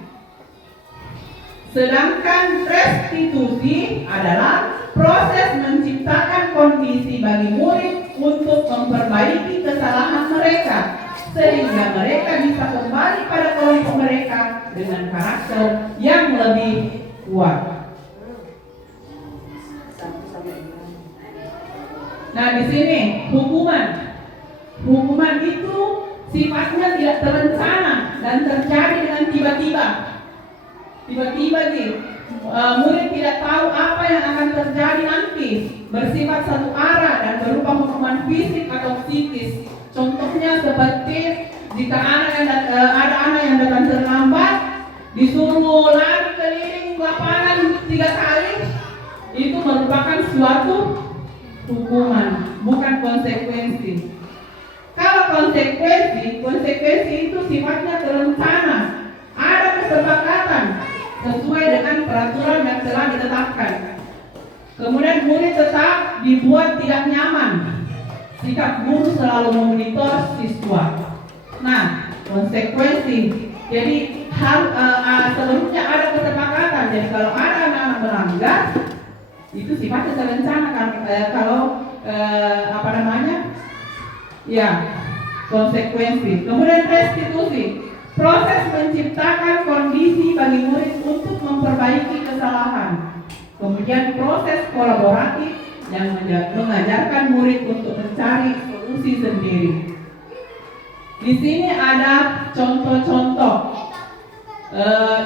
Sedangkan restitusi adalah proses menciptakan kondisi bagi murid untuk memperbaiki kesalahan mereka, sehingga mereka bisa kembali pada kelompok mereka dengan karakter yang lebih kuat. Nah, di sini hukuman itu sifatnya tidak terencana dan terjadi dengan tiba-tiba. Tiba-tiba nih, murid tidak tahu apa yang akan terjadi nanti, bersifat satu arah dan berupa hukuman fisik atau psikis. Contohnya seperti jika ada anak yang datang terlambat, disuruh lari keliling lapangan 3 kali, itu merupakan suatu hukuman, bukan konsekuensi. Kalau konsekuensi itu sifatnya terencana, ada kesepakatan sesuai dengan peraturan yang telah ditetapkan. Kemudian murid tetap dibuat tidak nyaman. Sikap guru selalu memonitor siswa. Nah, konsekuensi. Jadi seluruhnya ada kesepakatan. Jadi kalau ada anak-anak melanggar, itu sifatnya terencana. Konsekuensi. Kemudian restitusi. Proses menciptakan kondisi bagi murid untuk memperbaiki kesalahan. Kemudian proses kolaboratif yang mengajarkan murid untuk mencari solusi sendiri. Di sini ada contoh-contoh.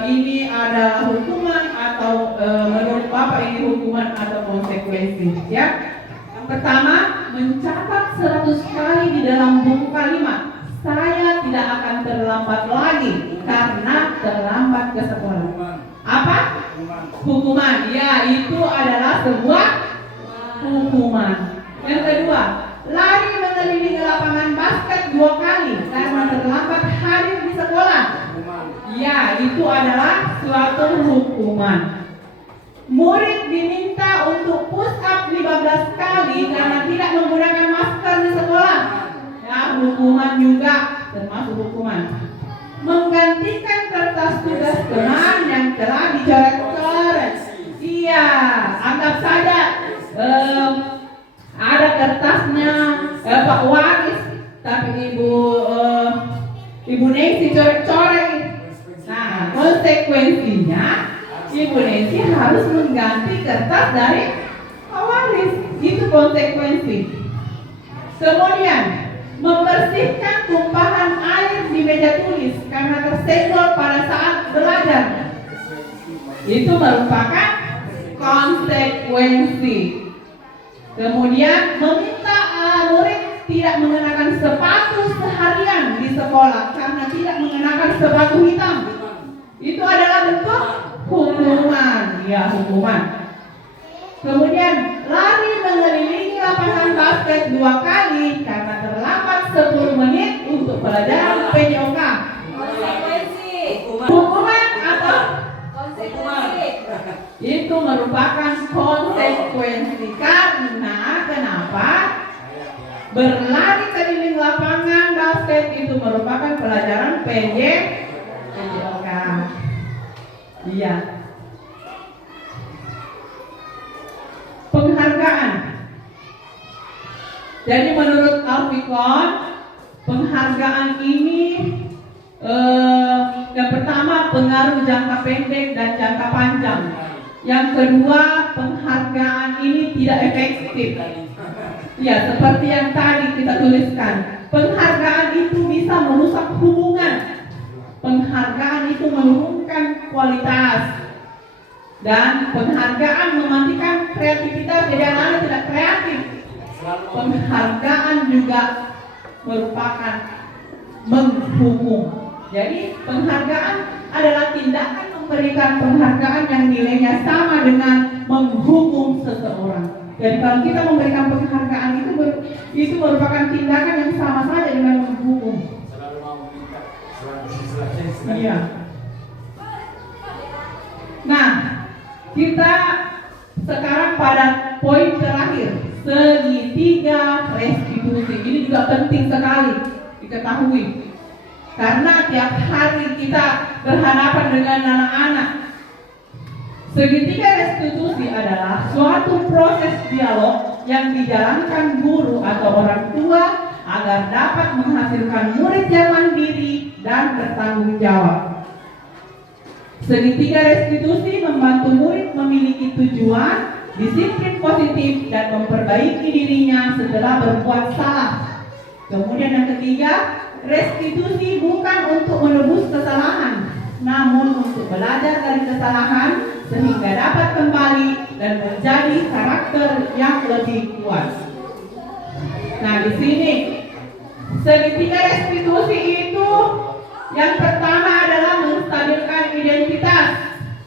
Ini ada hukuman atau menurut Bapak ini hukuman atau konsekuensi, ya. Yang pertama, mencatat 100 kali di dalam buku kalimat. Saya tidak akan terlambat lagi karena terlambat ke sekolah. Apa? Hukuman. Ya, itu adalah sebuah hukuman. Yang kedua, lari mengelilingi lapangan basket 2 kali karena terlambat hadir di sekolah. Ya, itu adalah suatu hukuman. Murid diminta untuk push up 15 kali karena tidak menggunakan masker di sekolah. Ya, hukuman juga termasuk hukuman. Menggantikan kertas tugas teman yang telah dicoret-coret. Iya, anggap saja ada kertasnya Pak Waris, tapi Ibu Nesi coret-coret. Nah, konsekuensinya Ibu Nesi harus mengganti kertas dari Pak Waris. Itu konsekuensi. Kemudian membersihkan tumpahan air di meja tulis karena tersenggol pada saat belajar. Itu merupakan konsekuensi. Kemudian meminta murid tidak mengenakan sepatu seharian di sekolah karena tidak mengenakan sepatu hitam. Itu adalah bentuk hukuman. Ya, hukuman. Kemudian lari mengelilingi lapangan basket 2 kali karena terlambat 10 menit untuk pelajaran PJOK. Konsekuensi. Hukuman atau Konsekuensi. itu merupakan konsekuensi. Karena kenapa? Berlari keliling lapangan basket itu merupakan pelajaran PJOK. Iya. Penghargaan. Jadi menurut Alfikon, penghargaan ini Yang pertama, pengaruh jangka pendek dan jangka panjang. Yang kedua, penghargaan ini tidak efektif. Ya, seperti yang tadi kita tuliskan, penghargaan itu bisa merusak hubungan. Penghargaan itu menurunkan kualitas. Dan penghargaan mematikan kreativitas, jadi anak-anak tidak kreatif. Penghargaan juga merupakan menghukum. Jadi penghargaan adalah tindakan memberikan penghargaan yang nilainya sama dengan menghukum seseorang. Jadi kalau kita memberikan penghargaan itu merupakan tindakan yang sama saja dengan menghukum. Iya. Nah, kita sekarang pada poin terakhir, segitiga restitusi. Ini juga penting sekali diketahui. Karena tiap hari kita berhadapan dengan anak-anak. Segitiga restitusi adalah suatu proses dialog yang dijalankan guru atau orang tua agar dapat menghasilkan murid yang mandiri dan bertanggung jawab. Segitiga restitusi membantu murid memiliki tujuan, disiplin positif, dan memperbaiki dirinya setelah berbuat salah. Kemudian yang ketiga, restitusi bukan untuk menebus kesalahan, namun untuk belajar dari kesalahan sehingga dapat kembali dan menjadi karakter yang lebih kuat. Nah, di sini segitiga restitusi itu yang pertama adalah menstabilkan identitas,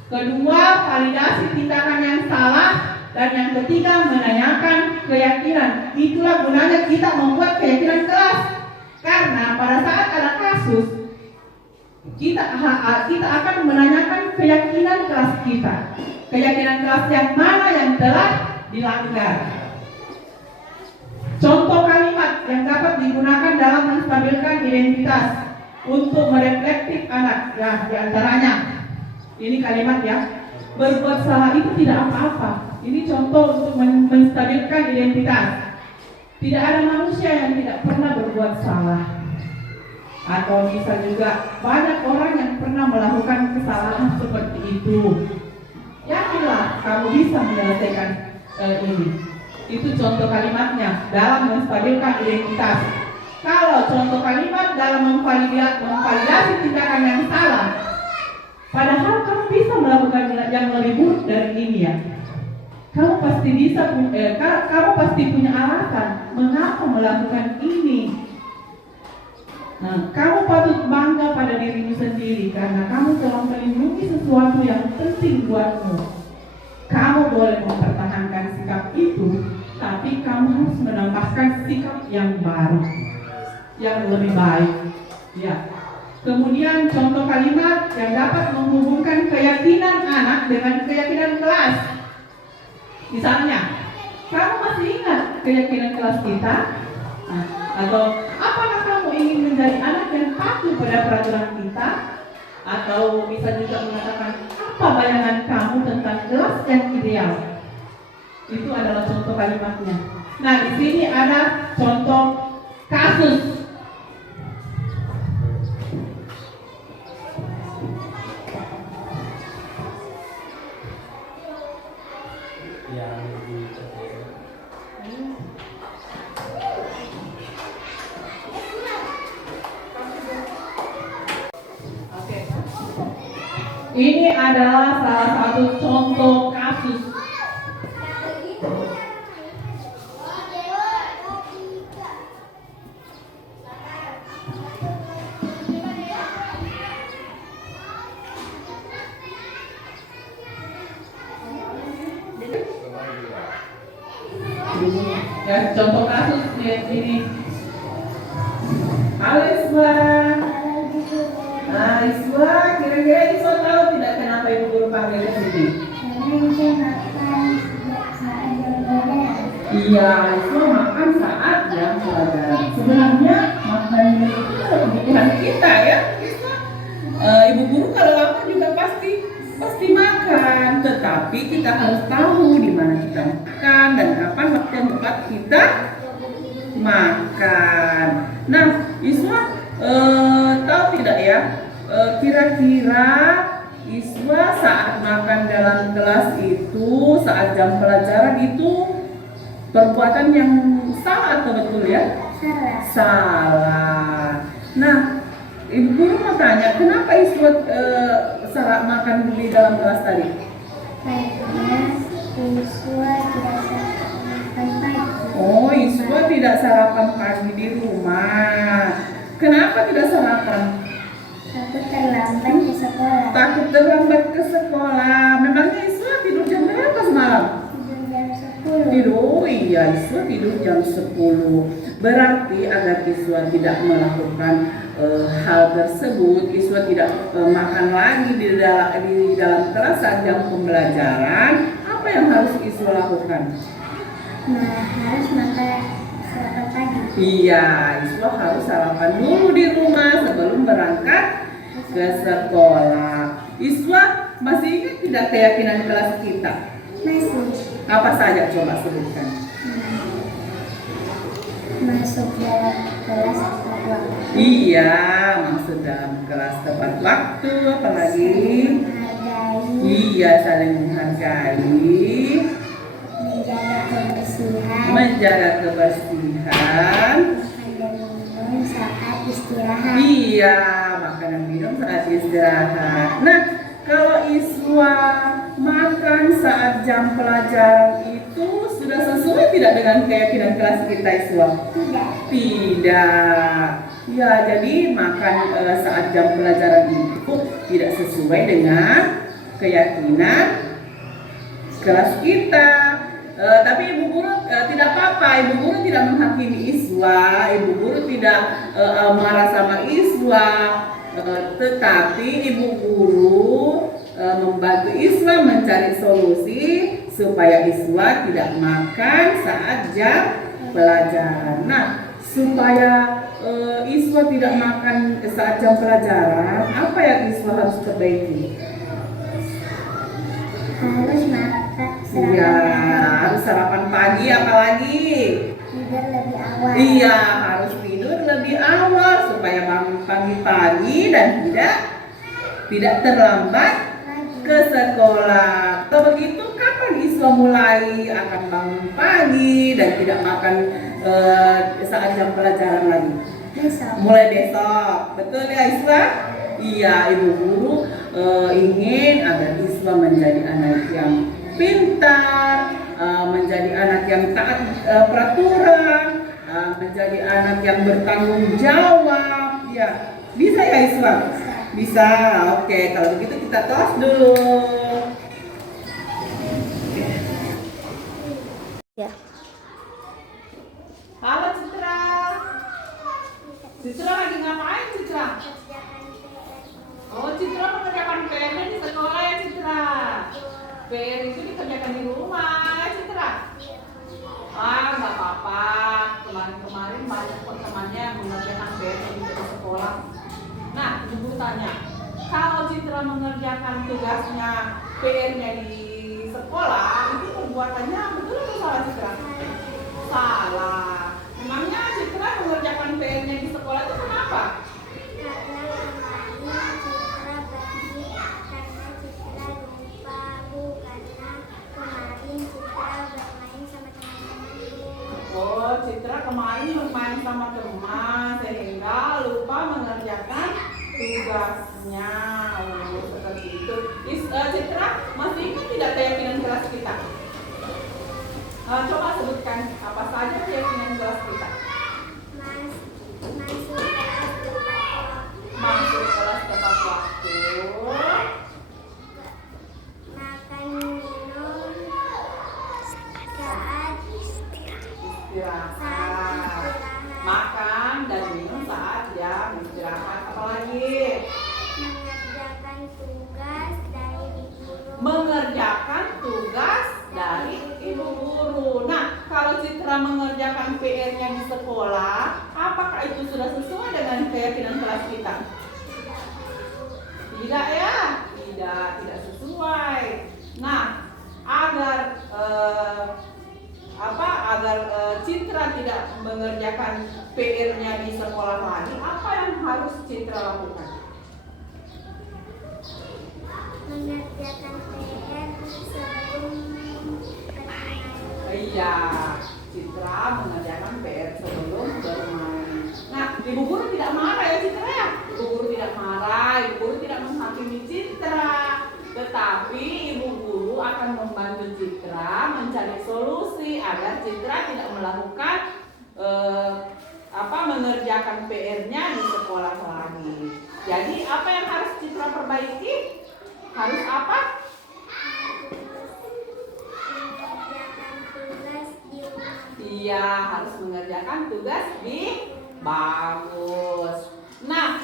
kedua validasi tindakan yang salah, dan yang ketiga menanyakan keyakinan. Itulah gunanya kita membuat keyakinan kelas. Karena pada saat ada kasus, kita akan menanyakan keyakinan kelas kita. Keyakinan kelas yang mana yang telah dilanggar. Contoh kalimat yang dapat digunakan dalam menstabilkan identitas untuk mereflektif anak. Ya, diantaranya ini kalimat ya, berbuat salah itu tidak apa-apa. Ini contoh untuk menstabilkan identitas. Tidak ada manusia yang tidak pernah berbuat salah. Atau bisa juga banyak orang yang pernah melakukan kesalahan seperti itu. Yakinlah kamu bisa menyelesaikan ini. Itu contoh kalimatnya dalam menstabilkan identitas. Kalau contoh kalimat dalam memvalidasi tindakan yang salah, padahal kamu bisa melakukan yang lebih buruk dari ini ya. Kamu pasti punya alasan mengapa melakukan ini. Nah, kamu patut bangga pada dirimu sendiri karena kamu telah melindungi sesuatu yang penting buatmu. Kamu boleh mempertahankan sikap itu, tapi kamu harus menambahkan sikap yang baru, yang lebih baik. Ya. Kemudian contoh kalimat yang dapat menghubungkan keyakinan anak dengan keyakinan kelas. Misalnya, kamu masih ingat keyakinan kelas kita? Nah, atau apakah kamu ingin menjadi anak yang patuh pada peraturan kita? Atau bisa juga mengatakan apa bayangan kamu tentang kelas yang ideal? Itu adalah contoh kalimatnya. Nah, di sini ada contoh kasus. Ini adalah salah satu contoh kasus. Ya, contoh kasus lihat ini. Halo Iswa. Nah, Iswa, kira-kira Iswa tahu tidak kenapa ibu guru panggil ke sini? Iya, Iswa makan saat jam pelajaran. Sebenarnya makan itu adalah kebutuhan kita ya. Ibu guru kalau lapar juga pasti makan, tetapi kita harus tahu di mana kita makan dan kapan waktu yang tepat kita makan. Nah, Iswa tahu tidak ya? Kira-kira pembelajaran itu perbuatan yang salah atau betul ya? Salah. Nah, Ibu Guru mau tanya, kenapa Iswa salah makan di dalam kelas tadi? Karena siswa tidak sarapan pagi. Oh, Iswa tidak sarapan pagi di rumah. Kenapa tidak sarapan? Aku terlambat ke sekolah. Takut terlambat ke sekolah. Memangnya Iswa tidur jam berapa semalam? Tidur jam 10. Tidur, oh iya, Iswa tidur jam 10. Berarti agar Iswa tidak melakukan hal tersebut, Iswa tidak makan lagi di dalam kelas saat jam pembelajaran. Apa yang harus Iswa lakukan? Nah, harus makan sarapan pagi. Iya, Iswa harus sarapan dulu di rumah sebelum berangkat ke sekolah. Iswa masih ingat tidak keyakinan kelas kita? Masih Apa saja coba sebutkan? masuk dalam kelas tepat waktu. Iya, masuk dalam kelas tepat waktu, apalagi Menghargai, iya saling menghargai, menjaga kebersihan, menjaga kebersihan. makan dan minum saat istirahat. Iya, makan dan minum saat istirahat. Nah, kalau Iswa makan saat jam pelajaran itu sudah sesuai tidak dengan keyakinan kelas kita, Iswa? Tidak. Tidak. Ya, jadi makan saat jam pelajaran itu tidak sesuai dengan keyakinan kelas kita. Tapi Ibu Guru tidak apa-apa, Ibu Guru tidak menghakimi Iswa, Ibu Guru tidak marah sama Iswa, tetapi Ibu Guru membantu Iswa mencari solusi supaya Iswa tidak makan saat jam pelajaran. Nah, supaya Iswa tidak makan saat jam pelajaran, apa yang Iswa harus perbaiki? Harus makan Iya, sarapan harus sarapan pagi, apalagi tidur lebih awal. iya harus tidur lebih awal supaya bangun pagi-pagi dan tidak terlambat ke sekolah. Atau begitu, kapan Iswa mulai akan bangun pagi dan tidak makan saat jam pelajaran lagi? Besok. Mulai besok, betul ya Iswa? Iya, Ibu Guru ingin agar Iswa menjadi anak yang pintar, menjadi anak yang taat peraturan, menjadi anak yang bertanggung jawab. Ya, bisa ya Iswa? Bisa. Oke, kalau begitu kita tos dulu. Ya. Halo Citra. Citra lagi ngapain Citra? Oh, Citra mengerjakan PR di sekolah ya Citra. PR itu dikerjakan di rumah ya Citra. Nggak apa-apa. Kemarin banyak temannya yang mengerjakan PR di sekolah. Nah, Ibu tanya, kalau Citra mengerjakan tugasnya PR-nya di sekolah, itu perbuatannya betul atau salah Citra? Salah. Memangnya Citra mengerjakan PR-nya di sekolah itu kenapa? Oh, Citra kemarin bermain sama teman sehingga lupa mengerjakan tugasnya. Oh, seperti itu. Citra, masih ingat tidak keyakinan kelas kita? Coba sebutkan apa saja keyakinan kelas kita. Masuk kelas tepat waktu. Makan minum saat Istirahat. Makan dan minum saat jam istirahat. Apalagi? mengerjakan tugas dari guru. Mengerjakan tugas dari Ibu Guru. Nah, kalau Citra mengerjakan PR-nya di sekolah, apakah itu sudah sesuai dengan keyakinan kelas kita? Tidak ya? Tidak sesuai. Nah, agar Citra tidak mengerjakan PR-nya di sekolah lagi, apa yang harus Citra lakukan? Mengerjakan PR sebelum pergi Iya, Citra mengerjakan PR sebelum bermain. Nah, ibu guru tidak marah ya Citra ya? Ibu guru tidak marah, ibu guru tidak menghakimi Citra. Tetapi ibu guru akan membantu Citra mencari solusi agar Citra tidak melakukan mengerjakan PR-nya di sekolah lagi. Jadi apa yang harus Citra perbaiki? Harus apa? Iya, harus mengerjakan tugas di bagus. Nah,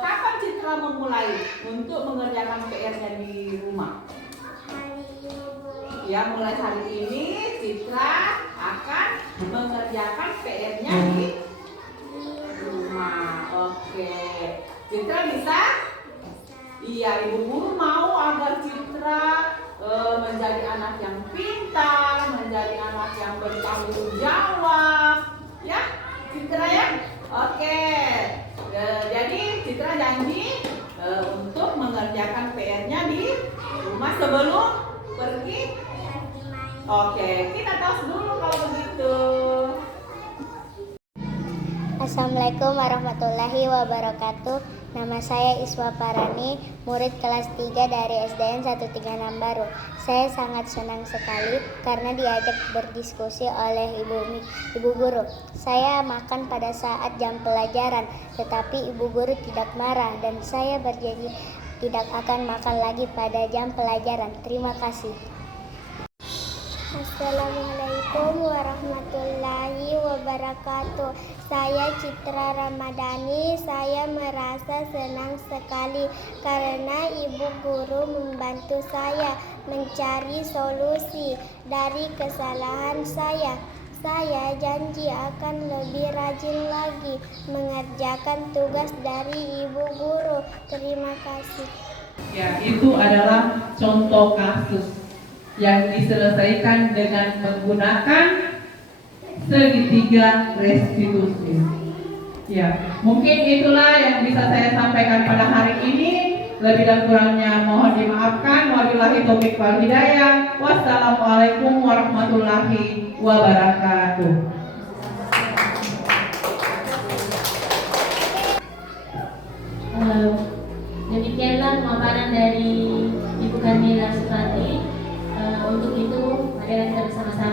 kapan Citra memulai untuk mengerjakan PR-nya di rumah? Ya, mulai hari ini Citra akan mengerjakan PR-nya di rumah. Oke, Citra bisa? Iya, ibu guru mau agar Citra menjadi anak yang pintar, menjadi anak yang bertanggung jawab, ya, Citra ya. Oke, jadi Citra janji untuk mengerjakan PR-nya di rumah sebelum pergi. Oke, kita tos dulu kalau begitu. Assalamualaikum warahmatullahi wabarakatuh. Nama saya Iswa Parani, murid kelas 3 dari SDN 136 Baru. Saya sangat senang sekali karena diajak berdiskusi oleh ibu guru. Saya makan pada saat jam pelajaran, tetapi ibu guru tidak marah dan saya berjanji tidak akan makan lagi pada jam pelajaran. Terima kasih. Assalamualaikum warahmatullahi wabarakatuh. Saya Citra Ramadhani. Saya merasa senang sekali karena ibu guru membantu saya mencari solusi dari kesalahan saya. Saya janji akan lebih rajin lagi mengerjakan tugas dari ibu guru. Terima kasih. Ya, itu adalah contoh kasus yang diselesaikan dengan menggunakan segitiga restitusi. Ya, mungkin itulah yang bisa saya sampaikan pada hari ini. Lebih dan kurangnya mohon dimaafkan. Wabillahi taufiq wal hidayah. Wassalamualaikum warahmatullahi wabarakatuh. Demikianlah pemaparan dari Ibu Kamila Supati. Untuk itu, mari kita bersama-sama